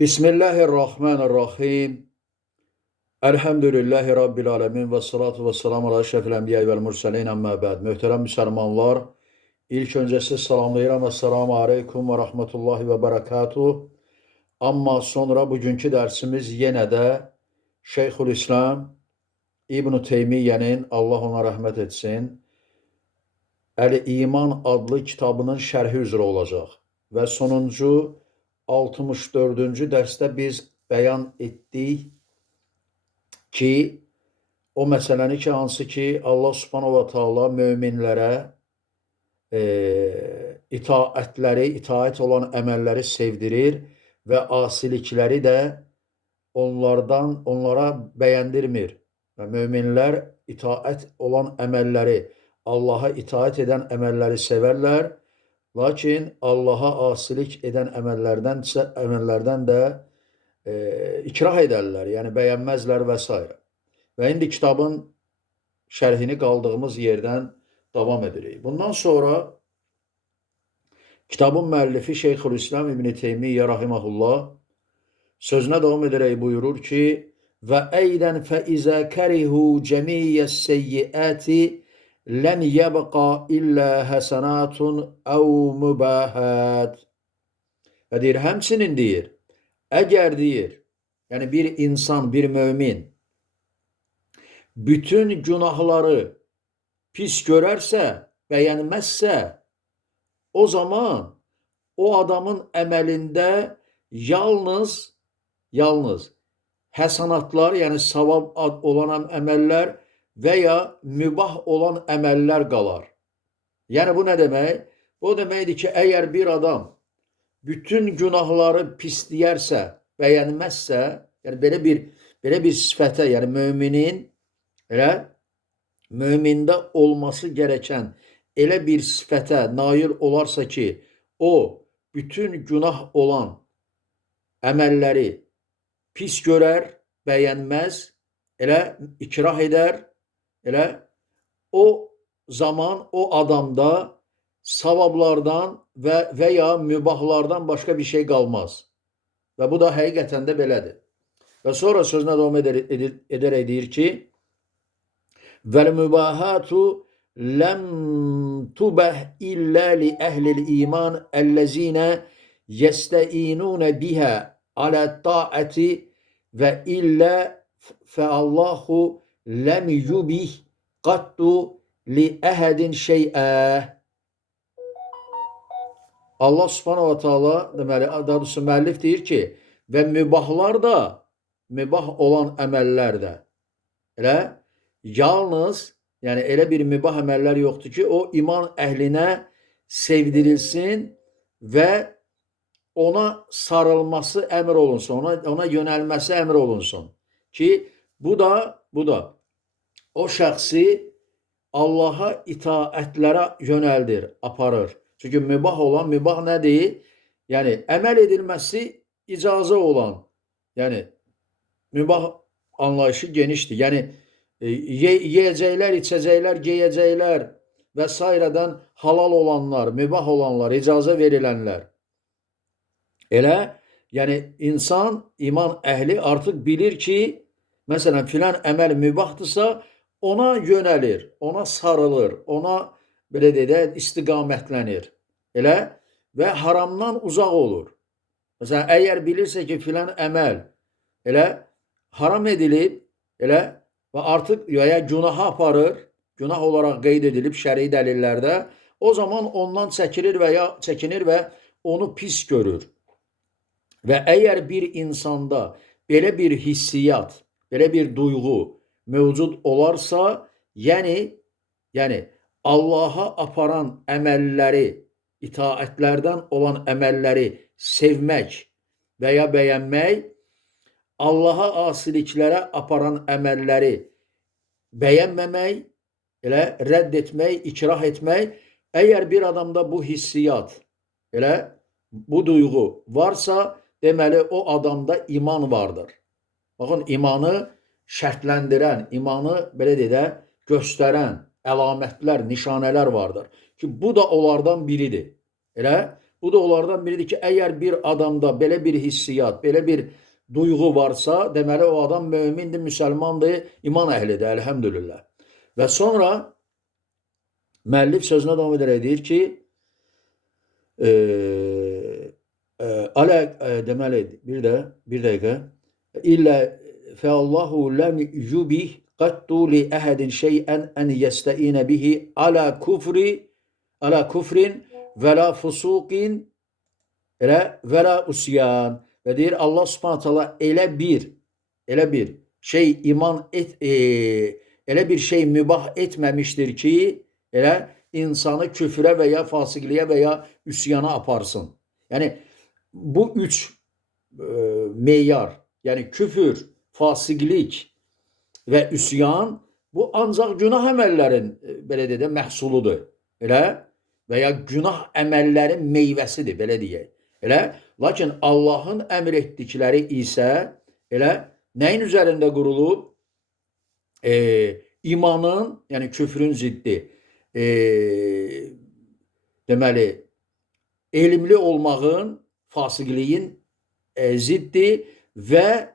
Bismillahirrahmanirrahim. Elhamdülillahi Rabbil alemin ve salatu ve selamu ala eşrefil enbiya vel murselin amma ba'd. Möhtərəm müsəlmanlar, ilk öncəsi salamlayıram. Esselamu aleykum ve rahmetullahi ve berekatuh. Amma sonra bugünkü dərsimiz yenə də Şeyxülislam İbn-i Teymiyye'nin, Allah ona rəhmət etsin, Əl-İman adlı kitabının şərhi üzrə olacaq. Və sonuncu 64-cü dərsdə biz bəyan etdik ki, o məsələni ki, hansı ki, Allah subhanahu wa ta'ala möminlərə itaət olan əməlləri sevdirir və asilikləri də onlara bəyəndirmir. Və möminlər itaət olan əməlləri, Allaha itaət edən əməlləri sevərlər, lakin Allaha asilik edən əməllərdən də ikrah edərlər, yəni bəyənməzlər və s. Və indi kitabın şərhini qaldığımız yerdən davam edirik. Bundan sonra kitabın müəllifi Şeyxülislam İbn Teymiyyə rahimehullah sözünə davam edərək buyurur ki: "Və eydən fəizə kərihu cəmiyyəs seyyiəti lən yəbqa illə həsənatun əv mübahət." Və deyir, həmçinin deyir, əgər deyir, yəni bir insan, bir mömin bütün günahları pis görərsə, bəyənməzsə, o zaman o adamın əməlində yalnız həsanatlar, yəni savab olan əməllər və ya mübah olan əməllər qalar. Yəni bu nə demək? Bu deməkdir ki, əgər bir adam bütün günahları pisləyərsə, bəyənməzsə, yəni belə bir sifətə, yəni mömində olması gərəkən elə bir sifətə nail olarsa ki, o bütün günah olan əməlləri pis görər, bəyənməz, elə ikrah edər, elə o zaman o adamda savablardan və ya mübahlardan başqa bir şey qalmaz. Və bu da həqiqətən də belədir. Və sonra sözünə davam edərək deyir ki: "Vəl-mübahatu ləm tubah illə li əhlil iman əlləzinə yestəinunə bihə alə ta'ati və illə fəallahu ləm yubih qattu li əhədin şeyə." Allah subhanahu wa ta'ala, deməli, daha doğrusu müəllif deyir ki, və mübahlar da, mübah olan əməllər də, elə yalnız, yəni elə bir mübah əməllər yoxdur ki, o iman əhlinə sevdirilsin və ona sarılması əmr olunsun, ona yönəlməsi əmr olunsun ki, bu da o şəxsi Allaha itaətlərə yönəldir, aparır. Çünki mübah nədir? Yəni əməl edilməsi icazə olan, yəni mübah anlayışı genişdir. Yəni yeyəcəklər, içəcəklər, geyəcəklər və s.dən halal olanlar, mübah olanlar, icazə verilənlər. Elə, yəni insan, iman əhli artıq bilir ki, məsələn, filan əməl mübahdırsa, ona yönəlir, ona sarılır, ona belə deyək, istiqamətlənir. Elə və haramdan uzaq olur. Məsələn, əgər bilirsə ki, filan əməl elə haram edilib, elə və artıq ya günaha aparır, günah olaraq qeyd edilib şəri dəlillərdə, o zaman ondan çəkinir və onu pis görür. Və əgər bir insanda belə bir hissiyyat, belə bir duyğu mövcud olarsa, yəni Allaha aparan əməlləri, itaətlərdən olan əməlləri sevmək və ya bəyənmək, Allaha asiliklərə aparan əməlləri bəyənməmək, elə rədd etmək, ikrah etmək, əgər bir adamda bu hissiyyat, elə bu duyğu varsa, deməli o adamda iman vardır. Baxın, imanı şərtləndirən, imanı belə deyək, göstərən əlamətlər, nişanələr vardır ki, bu da onlardan biridir. Elə Bu da onlardan biridir ki, əgər bir adamda belə bir hissiyat, belə bir duyğu varsa, deməli o adam mömindir, müsəlmandır, iman əhlidir, əlhəmdülillah. Və sonra müəllif sözünə davam edərək deyir ki, deməli, bir dəqiqə, illə fəallahu ləm yubih qattu li əhədin şeyən ən yəstəinə bihi alə kufrin və la fusuqin və la usyan. Və deyir, Allah subhanət hala elə bir şey elə bir şey mübah etməmişdir ki, elə insanı küfrə və ya fasiqliyə və ya üsyana aparsın. Yəni, bu üç meyar, yəni küfür, fasiqlik və üsyan, bu ancaq günah əməllərin, belə deyək, məhsuludur. Elə və ya günah əməllərin meyvəsidir, belə deyək. Elə, lakin Allahın əmr etdikləri isə elə nəyin üzərində qurulub? İmanın, yəni küfrün ziddi, deməli, elmli olmağın, fasiqliyin ziddi və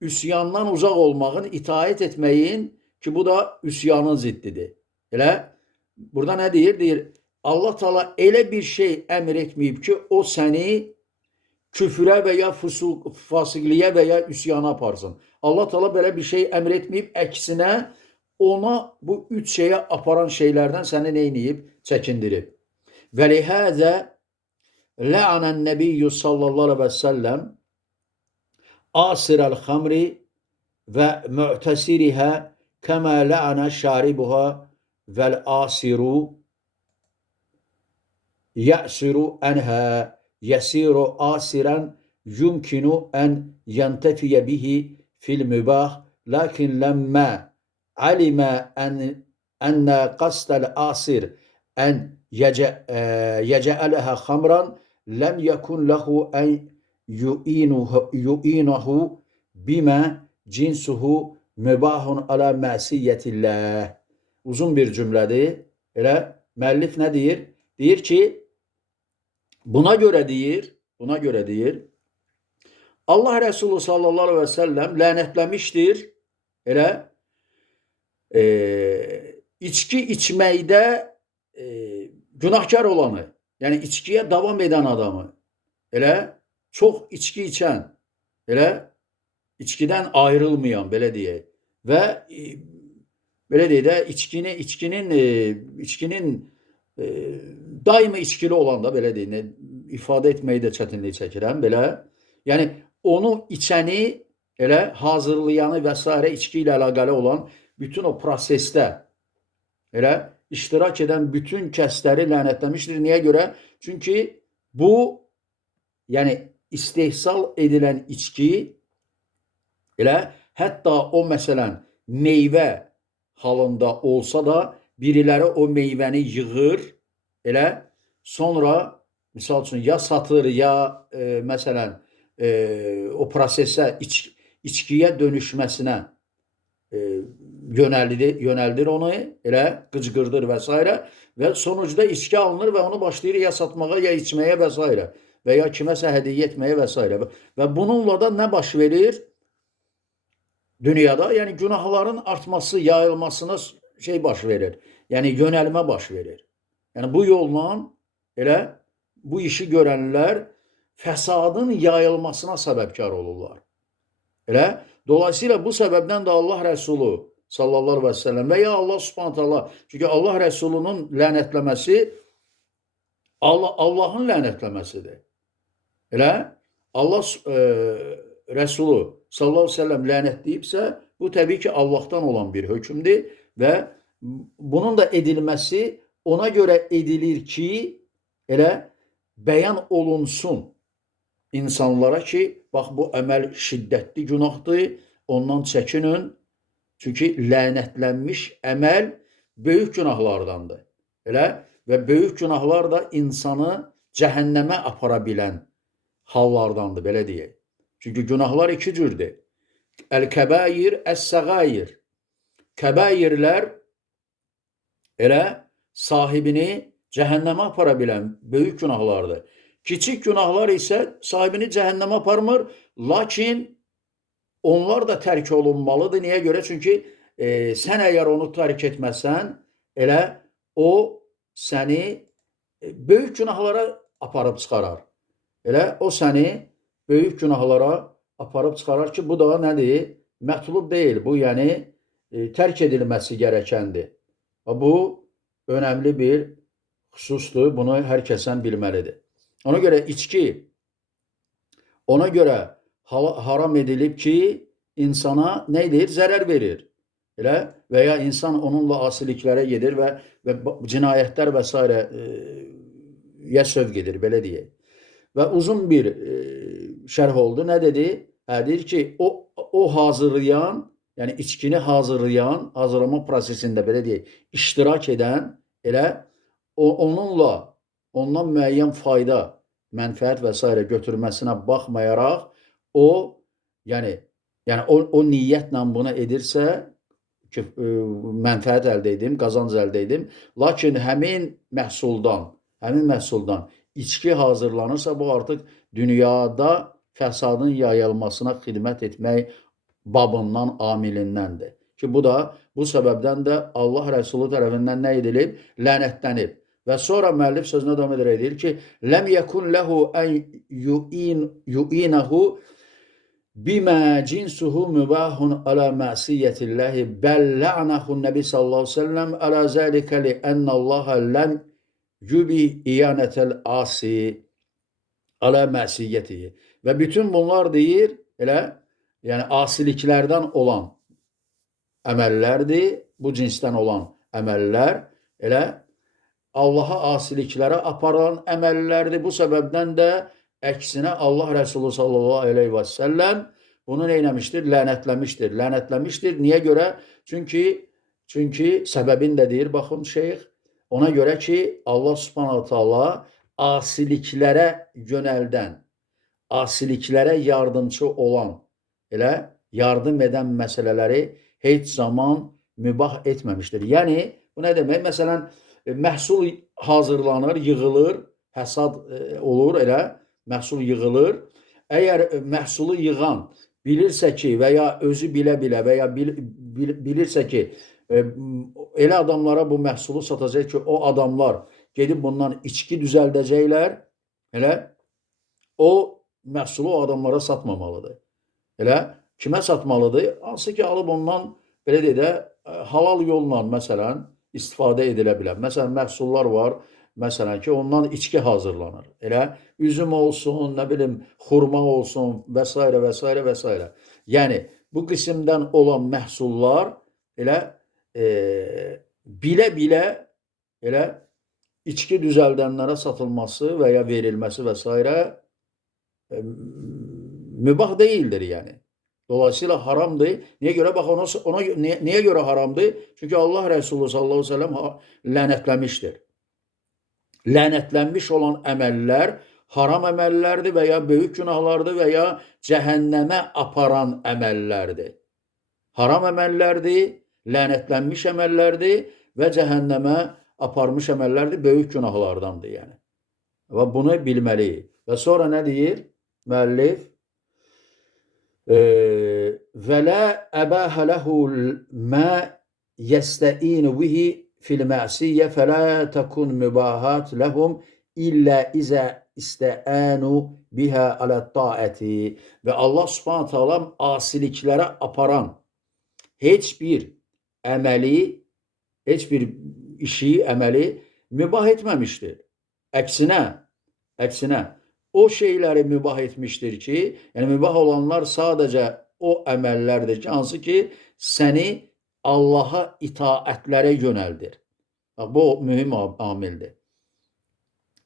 üsyandan uzaq olmağın, itaət etməyin ki, bu da üsyanın ziddidir. Elə, burada nə deyir? Deyir, Allah Teala elə bir şey əmr etməyib ki, o səni küfrə və ya fasiqliyə və ya üsyana aparsın. Allah Teala belə bir şey əmr etməyib, əksinə ona bu üç şeyə aparan şeylərdən səni neyniyib? Çəkindirib. Və lihəzə lə'anən nəbiyyü sallallahu aleyhi və səlləm asirəl xamri və mü'təsirihə kəmə lə'anə şaribuha vəl asiru yəsiru ənhə yəsiru asirən yumkinu ən yəntefiyə bihi fil mübah lakin ləmmə alimə ənnə qasdəl asir ən yəcəələhə xamran ləm yəkun ləhu ən yu'inuhu bimə cinsuhu mübahun alə məsiyyətilləh. Uzun bir cümlədir. Elə müəllif nə deyir? Deyir ki, buna görə deyir, Allah Rəsulü sallallahu aleyhi və səlləm lənətləmişdir, elə, içki içməkdə günahkar olanı, yəni içkiyə davam edən adamı, elə, çox içki içən, elə, içkidən ayrılmayan, belə deyək, və belə deyək də, içkinin daima içkili olan da, belə deyək, ifadə etməyi də çətinlik çəkirəm, belə, yəni onu içəni, elə, hazırlayanı və s. içki ilə əlaqəli olan bütün o prosesdə, elə, iştirak edən bütün kəsləri lənətləmişdir. Niyə görə? Çünki bu, yəni istehsal edilən içki, elə, hətta o məsələn meyvə halında olsa da, biriləri o meyvəni yığır, elə, sonra, misal üçün, ya satır, ya məsələn, o prosesə, içkiyə dönüşməsinə yönəldir onu, elə, qıcqırdır və s. və sonucda içki alınır və onu başlayır ya satmağa, ya içməyə və s. və ya kiməsə hədiyyə etməyə və s. Və bununla da nə baş verir? Dünyada, yəni günahların artması, yayılmasına baş verir. Yəni yönəlmə baş verir. Yəni bu yolla elə bu işi görənlər fəsadın yayılmasına səbəbkar olurlar. Elə, dolayısıyla bu səbəbdən də Allah Rəsulü sallallahu aleyhi və səlləm və ya Allah subhanət Allah, çünki Allah Rəsulunun lənətləməsi Allahın lənətləməsidir. Elə, Allah Rəsulü sallallahu aleyhi və səlləm lənətləyibsə, bu təbii ki, Allahdan olan bir hökmdür və bunun da edilməsi ona görə edilir ki, elə bəyan olunsun insanlara ki, bax bu əməl şiddətli günahdır, ondan çəkinin. Çünki lənətlənmiş əməl böyük günahlardandır. Elə və böyük günahlar da insanı cəhənnəmə apara bilən hallardandır, belə deyək. Çünki günahlar iki cürdür. Əl-kəbair, əs-səğair. Kəbairlər elə sahibini cəhənnəmə apara bilən böyük günahlardır. Kiçik günahlar isə sahibini cəhənnəmə aparmır, lakin onlar da tərk olunmalıdır. Niyə görə? Çünki sən əgər onu tərk etməsən, elə o səni böyük günahlara aparıb çıxarar. Elə o səni böyük günahlara aparıb çıxarar ki, bu da nədir? Mətlub deyil. Bu, yəni tərk edilməsi gərəkəndir. Bu önəmli bir xüsusdur. Bunu hər kəsən bilməlidir. Ona görə içki, ona görə haram edilib ki, insana nə edir? Zərər verir. Elə və ya insan onunla asiliklərə gedir və cinayətlər və s. yə sövq edir, belə deyək. Və uzun bir şərh oldu. Nə dedi? Deyir ki, o hazırlayan, yəni içkini hazırlayan, hazırlama prosesində, belə deyək, iştirak edən, elə ondan müəyyən fayda, mənfəət və s. götürməsinə baxmayaraq, yəni o niyyətlə bunu edirsə ki, mənfəət əldə edim, qazanc əldə edim, lakin həmin məhsuldan içki hazırlanırsa, bu artıq dünyada fəsadın yayılmasına xidmət etmək babından, amilindəndir. Ki, bu səbəbdən də Allah Rəsulu tərəfindən nə edilib? Lənətlənib. Və sonra müəllif sözünə davam edərək deyir ki, ləm yəkun ləhu ən yu'inahu bimə cinsuhu mübahun alə məsiyyətilləhi bəl lə'nəhun nəbi sallallahu aleyhi ve sellem alə zəlikə li ənəllaha ləm yubi iyanətəl asi alə məsiyyətihi. Və bütün bunlar deyir, elə, yəni asiliklərdən olan əməllərdir, bu cinsdən olan əməllər, elə, Allaha asiliklərə aparan əməllərdir. Bu səbəbdən də əksinə Allah Rəsulü sallallahu aleyhi və səlləm bunu neyləmişdir? Lənətləmişdir. Lənətləmişdir. Niyə görə? Çünki səbəbin də deyir, baxın şeyx, ona görə ki, Allah subhanahu ta'ala asiliklərə yönəldən, asiliklərə yardımcı olan, elə yardım edən məsələləri heç zaman mübah etməmişdir. Yəni, bu nə demək? Məsələn, məhsul hazırlanır, yığılır, həsad olur, elə məhsul yığılır. Əgər məhsulu yığan bilirsə ki, və ya özü bilə-bilə və ya bilirsə ki, elə adamlara bu məhsulu satacaq ki, o adamlar gedib bundan içki düzəldəcəklər, elə o məhsulu o adamlara satmamalıdır. Elə kimə satmalıdır? Hansı ki, alıb ondan, belə deyək də, halal yolla, məsələn, istifadə edilə bilər. Məsələn, məhsullar var, məsələn ki, ondan içki hazırlanır. Elə üzüm olsun, nə bilim, xurma olsun və s. və s. və s. Yəni, bu qismdən olan məhsullar elə bilə-bilə elə içki düzəldənlərə satılması və ya verilməsi və s. Mübah deyildir, yəni. Dolayısıyla haramdır. Niyə görə? Bax, niyə görə haramdır? Çünki Allah Rəsulü sallallahu aleyhi ve sellem lənətləmişdir. Lənətlənmiş olan əməllər haram əməllərdir və ya böyük günahlardır və ya cəhənnəmə aparan əməllərdir. Haram əməllərdir, lənətlənmiş əməllərdir və cəhənnəmə aparmış əməllərdir, böyük günahlardandır, yəni. Və bunu bilməliyik. Və sonra nə deyir müəllif? Və lə əbəhə ləhu mə yəstəinu bihi fil məsiyyə fələ təkun mübahat ləhum illə izə istəənu bihə alə taəti. Və Allah subhanətə alam asiliklərə aparan heç bir əməli, heç bir işi, əməli mübah etməmişdir. Əksinə, o şeyləri mübah etmişdir ki, yəni mübah olanlar sadəcə o əməllərdir ki, hansı ki, səni Allaha itaətlərə yönəldir. Bu mühüm amildir.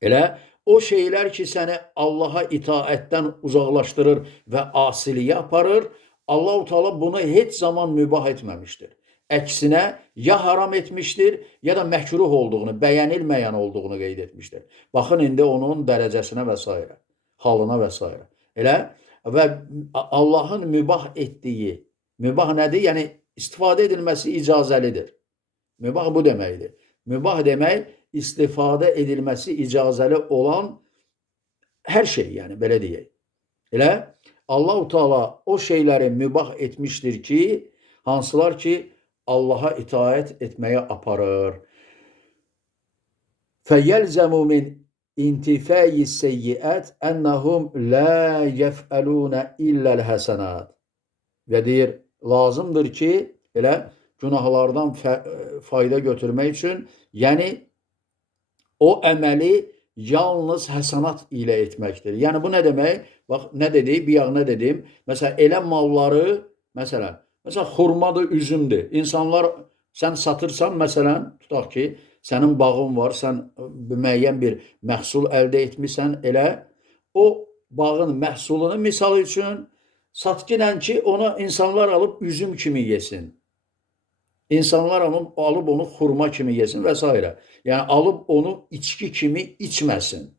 Elə o şeylər ki, səni Allaha itaətdən uzaqlaşdırır və asiliyə aparır, Allah-u Teala bunu heç zaman mübah etməmişdir. Əksinə, ya haram etmişdir, ya da məkruh olduğunu, bəyənilməyən olduğunu qeyd etmişdir. Baxın, indi onun dərəcəsinə və s. halına və s. Elə və Allahın mübah etdiyi, mübah nədir? Yəni, istifadə edilməsi icazəlidir. Mübah bu deməkdir. Mübah demək, istifadə edilməsi icazəli olan Her şey yani belə deyək. Elə Allahu Teala o şeyləri mübah etmişdir ki, hansılar ki Allaha itaət etməyə aparır. فَيَلْزَمُ مِنْ اِنْتِفَاءِ السَّيِّئَاتِ اَنَّهُمْ لَا يَفْعَلُونَ اِلَّا الْحَسَنَاتِ Və deyir, lazımdır ki, elə günahlardan fayda götürmək üçün, yəni o əməli yalnız həsənat ilə etməkdir. Yəni bu nə demək? Bax, nə dedik? Bir yağ nə dedim? Məsələn, elə malları, məsələn, xurmadır, üzümdür. İnsanlar, sən satırsan, məsələn, tutaq ki, sənin bağın var, sən müəyyən bir məhsul əldə etmişsən, elə o bağın məhsulunu misal üçün satqinən ki, ona insanlar alıb üzüm kimi yesin. İnsanlar alıb onu xurma kimi yesin və s. Yəni alıb onu içki kimi içməsin.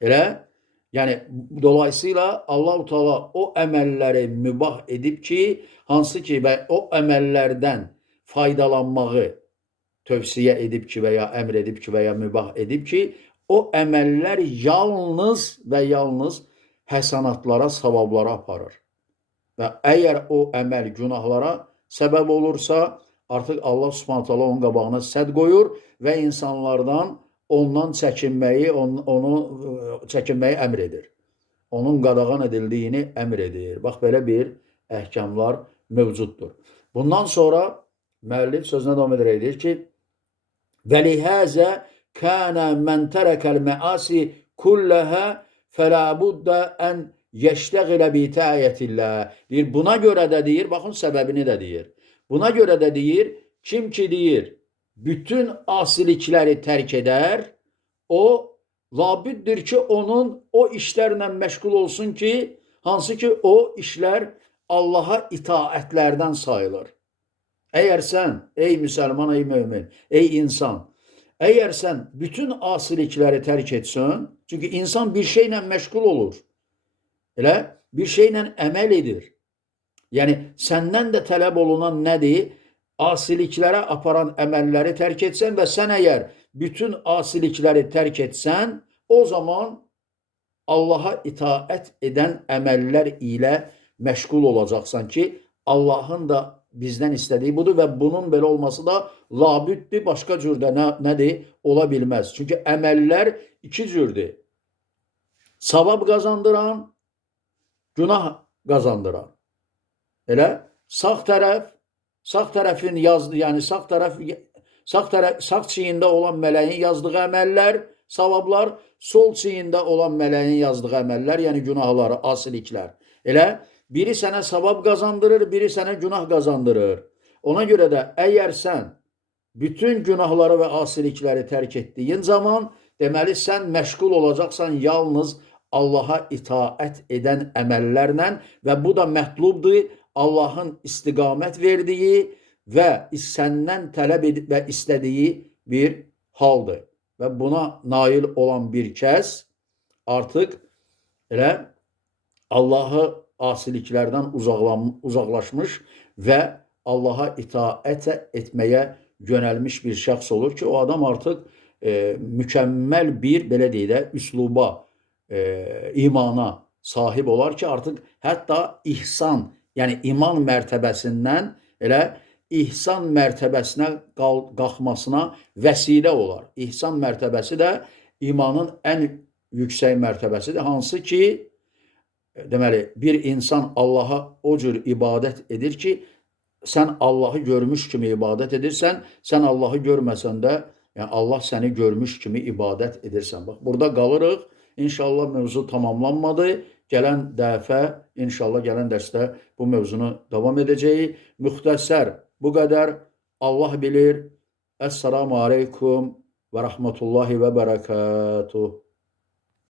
Elə? Yəni dolayısıyla Allah-u Teala o əməlləri mübah edib ki, hansı ki və o əməllərdən faydalanmağı tövsiyə edib ki və ya əmr edib ki və ya mübah edib ki, o əməllər yalnız və yalnız həsənatlara, savablara aparır. Və əgər o əməl günahlara səbəb olursa, artıq Allah Subhanahu taala onun qabağına sədd qoyur və insanlardan ondan çəkinməyi, çəkinməyi əmr edir. Onun qadağan edildiyini əmr edir. Bax, belə bir əhkamlar mövcuddur. Bundan sonra müəllif sözünə davam edərək deyir ki, وَلِهَذَا كَانَ مَنْ تَرَكَ الْمَعَاسِ كُلَّهَا فَلَا بُدَّ أَنْ يَشْتَغِلَ بِتَعَيَةِ اللّٰهِ Deyir, buna görə də deyir, baxın səbəbini də deyir. Buna görə də deyir, kim ki deyir, bütün asilikləri tərk edər, o labüddür ki, onun o işlərlə məşğul olsun ki, hansı ki o işlər Allaha itaətlərdən sayılır. Əgər sən, ey müsəlman, ey mömin, ey insan, əgər sən bütün asilikləri tərk etsən, çünki insan bir şeylə məşğul olur, elə bir şeylə əməl edir. Yəni, səndən də tələb olunan nədir? Asiliklərə aparan əməlləri tərk etsən və sən əgər bütün asilikləri tərk etsən, o zaman Allaha itaət edən əməllər ilə məşğul olacaqsan ki, Allahın da bizdən istədiyi budur və bunun belə olması da labüddür, başqa cürdə nədir? Ola bilməz. Çünki əməllər iki cürdür. Savab qazandıran, günah qazandıran. Elə sağ tərəfin yazdığı, yəni sağ çiyində olan mələyin yazdığı əməllər, savablar, sol çiyində olan mələyin yazdığı əməllər, yəni günahları, asiliklər. Elə biri sənə savab qazandırır, biri sənə günah qazandırır. Ona görə də əgər sən bütün günahları və asilikləri tərk etdiyin zaman, deməli sən məşğul olacaqsan yalnız Allaha itaət edən əməllərlə və bu da mətlubdur, Allahın istiqamət verdiyi və səndən tələb edib və istədiyi bir haldır. Və buna nail olan bir kəs artıq elə Allahı asiliklərdən uzaqlaşmış və Allaha itaət etməyə yönəlmiş bir şəxs olur ki, o adam artıq mükəmməl bir, belə deyək də, üsluba, imana sahib olar ki, artıq hətta ihsan, yəni iman mərtəbəsindən elə ihsan mərtəbəsinə qalxmasına vəsilə olar. İhsan mərtəbəsi də imanın ən yüksək mərtəbəsidir. Hansı ki, deməli, bir insan Allaha o cür ibadət edir ki, sən Allahı görmüş kimi ibadət edirsən, sən Allahı görməsən də, yəni Allah səni görmüş kimi ibadət edirsən. Bax, burada qalırıq. İnşallah mövzu tamamlanmadı. Gələn dəfə, inşallah gələn dərsdə bu mövzunu davam edəcəyik. Müxtəsər bu qədər. Allah bilir. Əssalamu aleykum və rəhmətullahi və bərəkatuhu.